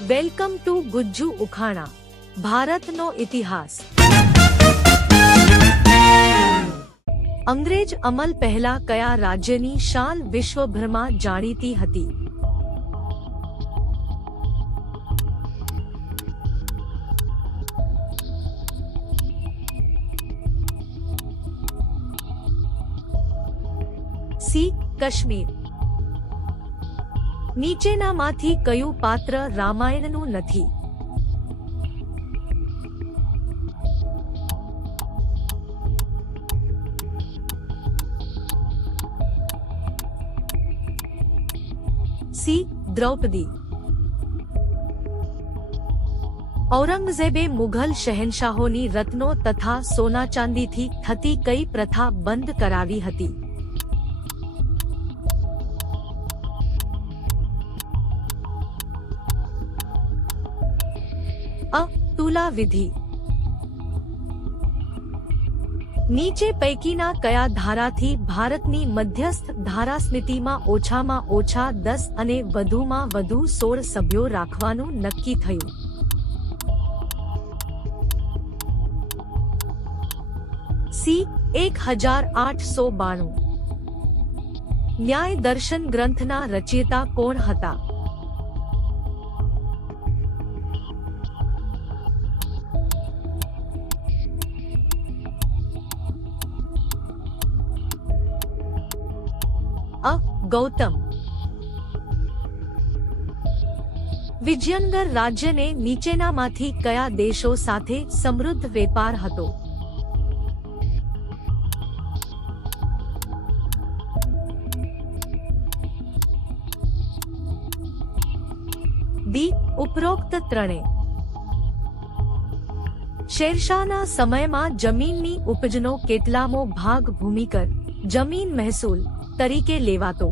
Welcome to Gujju ઉખાણા, ભારતનો ઇતિહાસ। અંગ્રેજ અમલ પહેલા કયા રાજ્યની શાન વિશ્વભરમાં જાણીતી હતી? સી. કાશ્મીર। નીચેનામાંથી કયું પાત્ર રામાયણનું નથી? સી. દ્રૌપદી। ઔરંગઝેબે મુઘલ શહેનશાહોની રત્નો તથા સોના ચાંદીથી થતી કઈ પ્રથા બંધ કરાવી હતી? અ. તુલા વિધિ। નીચે પૈકીના કયા ધારાથી ભારતની મધ્યસ્થ ધારા સમિતિમાં ઓછામાં ઓછા 10 અને વધુમાં વધુ 16 સભ્યો રાખવાનું નક્કી થયું? સી. 1892। ન્યાય દર્શન ગ્રંથના રચયિતા કોણ હતા? અ. ગૌતમ। વિજયનગર રાજ્યને નીચેનામાંથી કયા દેશો સાથે સમૃદ્ધ વેપાર હતો? બી. ઉપરોક્ત ત્રણે। શેરશાહના સમયમાં જમીનની ઉપજનો કેટલામો ભાગ ભૂમિકર જમીન મહેસૂલ તરીકે લેવાતો?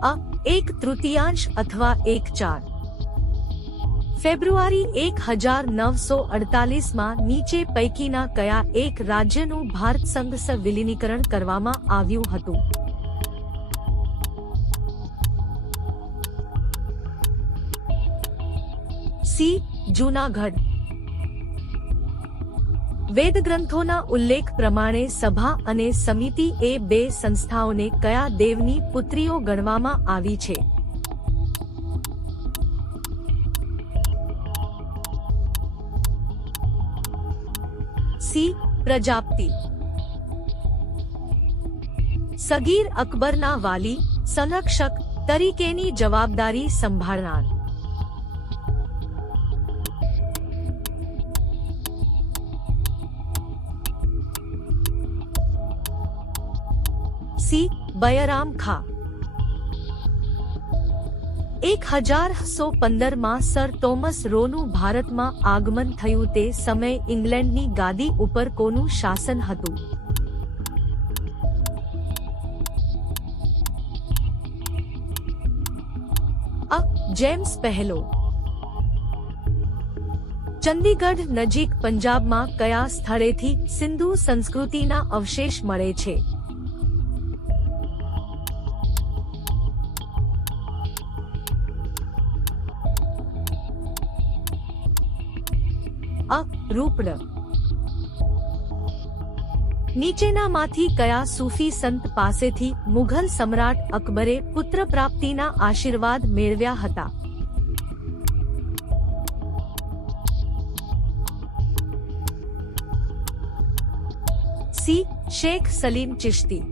અ. 1/3 અથવા 1/4। ફેબ્રુઆરી 1948માં નીચે પૈકીના કયા એક રાજ્યનું ભારત સંઘ સ વિલીનીકરણ કરવામાં આવ્યું હતું? સી. જૂનાગઢ। વેદગ્રંથોના ઉલ્લેખ પ્રમાણે સભા અને સમિતિ એ બે સંસ્થાઓને કયા દેવની પુત્રીઓ ગણવામાં આવી છે? સી. પ્રજાપતિ। સગીર અકબરના વાલી સંરક્ષક તરીકેની જવાબદારી સંભાળનાર? સી. બયરામ ખા। 1815માં સર થોમસ રોનું ભારતમાં આગમન થયું તે સમયે ઇંગ્લેન્ડની ગાદી ઉપર કોનું શાસન હતું? અ. જેમ્સ પહેલો। ચંદીગઢ નજીક પંજાબમાં કયા સ્થળેથી સિંધુ સંસ્કૃતિના અવશેષ મળે છે? અ. રૂપડ। નીચેનામાંથી કયા સૂફી સંત પાસેથી મુઘલ સમ્રાટ અકબરે પુત્ર પ્રાપ્તિના આશીર્વાદ મેળવ્યા હતા? સી. શેખ સલીમ ચિશ્તી।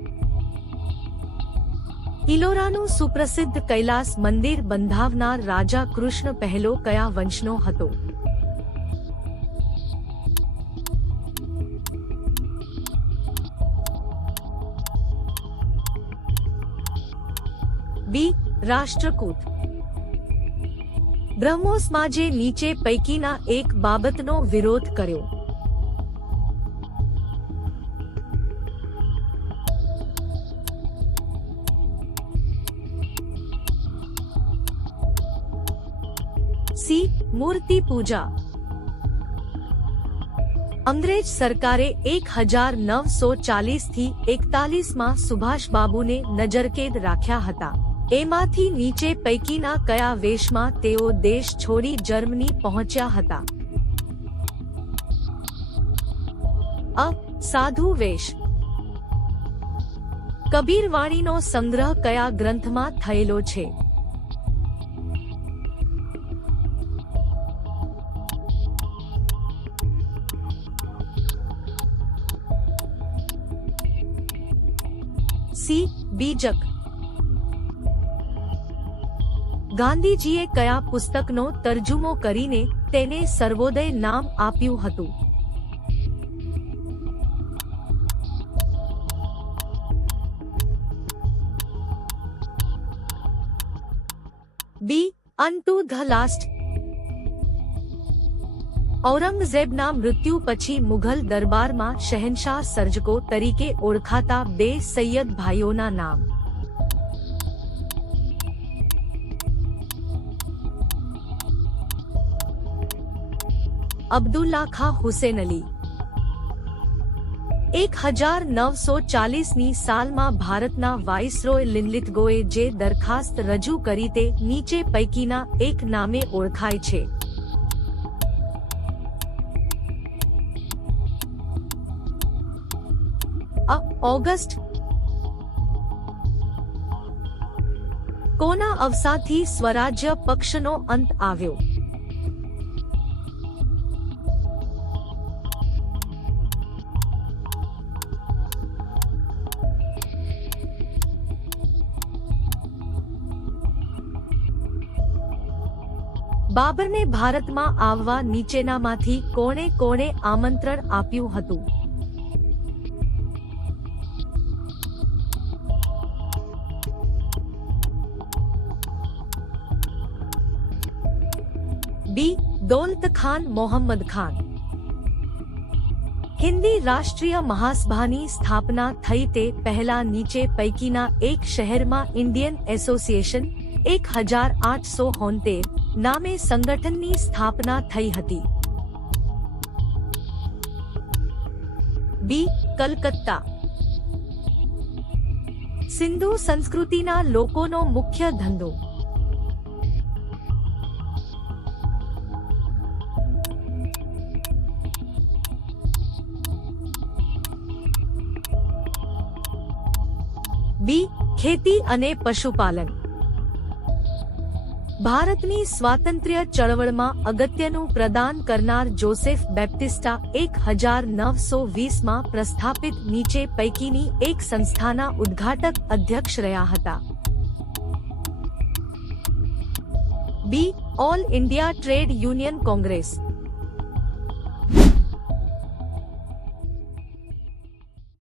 ઇલોરાનું સુપ્રસિદ્ધ કૈલાસ મંદિર બંધાવનાર રાજા કૃષ્ણ પહેલો કયા વંશનો હતો? બી. રાષ્ટ્રકૂટ। બ્રહ્મોસમાજે નીચે પૈકીના એક બાબતનો વિરોધ કર્યો? સી. મૂર્તિ પૂજા। અંગ્રેજ સરકારે 1940 થી 41 માં સુભાષબાબુને નજરકેદ રાખ્યા હતા. એમાંથી નીચે પૈકીના કયા વેશમાં તેઓ દેશ છોડી જર્મની પહોંચ્યા હતા? અ. સાધુ વેશ. કબીરવાણીનો સંગ્રહ કયા ગ્રંથમાં થયેલો છે? સી. બીજક. ગાંધીજીએ કયા પુસ્તકનો તરજુમો કરીને તેને સર્વોદય નામ આપ્યું હતું? બી. અનટુ ધ લાસ્ટ. ઔરંગઝેબના મૃત્યુ પછી મુઘલ દરબારમાં શહેનશાહ સર્જકો તરીકે ઓળખાતા બે સૈયદ ભાઈઓના નામ? અબ્દુલ્લા ખાં હુસેન અલી. 1940ની સાલમાં ભારતના વાઇસરોય લિનલિથગોએ જે દરખાસ્ત રજૂ કરી તે નીચે પૈકીના એક નામે ઓળખાય છે? અ. ઓગસ્ટ. કોના અવસાનથી સ્વરાજ્ય પક્ષનો અંત આવ્યો? બાબરને ભારતમાં આવવા નીચેનામાંથી કોણે આમંત્રણ આપ્યું હતું? બી. દૌલત ખાન મોહમ્મદ ખાન. હિન્દી રાષ્ટ્રીય મહાસભાની સ્થાપના થઈ તે પહેલા નીચે પૈકીના એક શહેરમાં ઇન્ડિયન એસોસિએશન 1873 નામે સંગઠનની સ્થાપના થઈ હતી? બી. કલકત્તા. સિંધુ સંસ્કૃતિના લોકોનો મુખ્ય ધંધો? બી. ખેતી અને પશુપાલન. ભારતની સ્વાતંત્ર્ય ચળવળમાં અગત્યનું પ્રદાન કરનાર જોસેફ બેપ્ટિસ્ટા 1920માં પ્રસ્થાપિત નીચે પૈકીની એક સંસ્થાના ઉદ્ઘાટક અધ્યક્ષ રહ્યા હતા? B. All India trade union Congress.